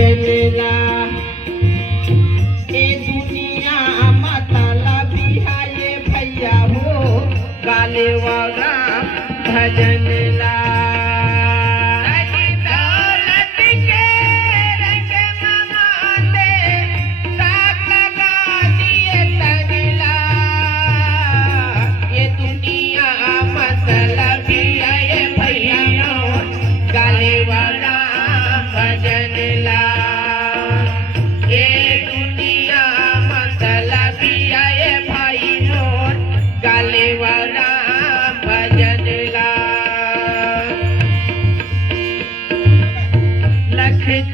मेला ए दुनिया मतला बिहाए भैया हो गाले वाला भजन ला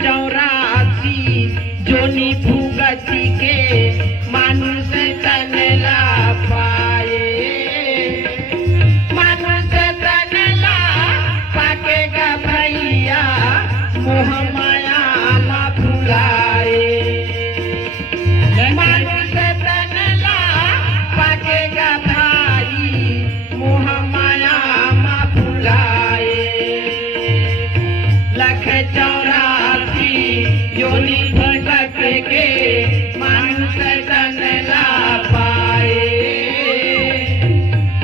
चौरासी जोनी भूगति के मानुष तनला पाए मानुष तनला पाकेगा भैया मोह माया ना भुलाए मानुष तनला पाकेगा भाई मोह माया ना भुलाए लख योनि भटक के मानुष तनला पाए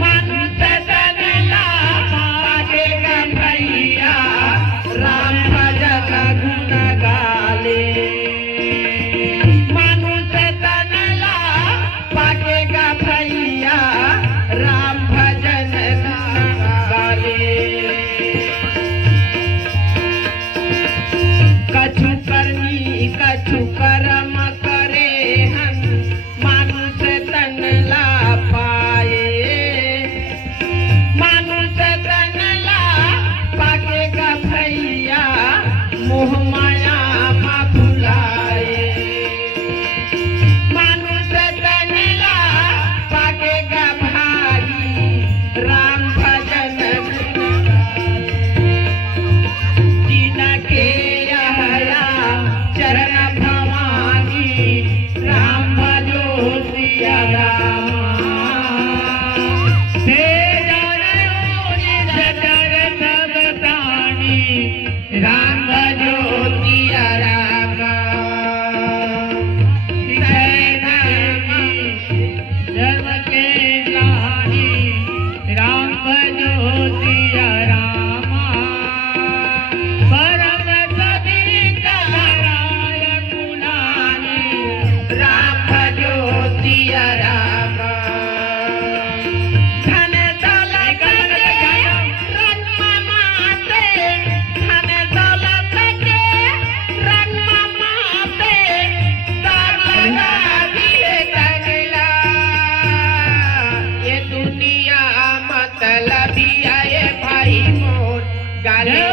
मानुष तनला पाकेगा भैया राम भजन गुण गाले मानुष तनला पाकेगा भैया राम भजन गाले कछु करनी कछु कर्म करे हम मानुष तनला पाए मानुष तनला पाकेगा भैया मोह माया मा भुलाए मानुष तनला पाकेगा भाई राम भजन जिनके चरण भवानी राम भजो सिया राम राम भजो सिया राम धर्म के लानी राम भजो सिया राम परम सभी राम भजो सिया राम धन दौलत के रंग माते धन दौलत के रंग माते दाग लगा दिए गगला ये दुनिया मतलबी आए भाई मोर गाले